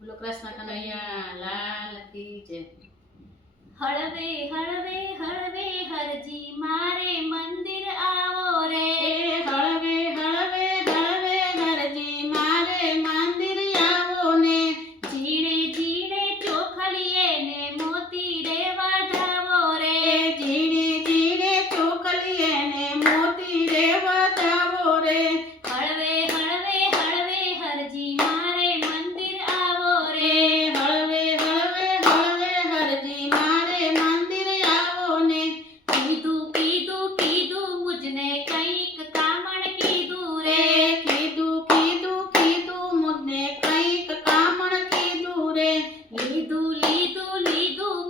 બોલો કૃષ્ણ કનૈયા લાલ કી જય હળવે હળવે હળવે હરજી મારે મંદિર આવો મુજને કંઈક કામણ કીધું રે કીધું કીધું કીધું મુજને કંઈક કામણ કીધું રે લીધું લીધું લીધું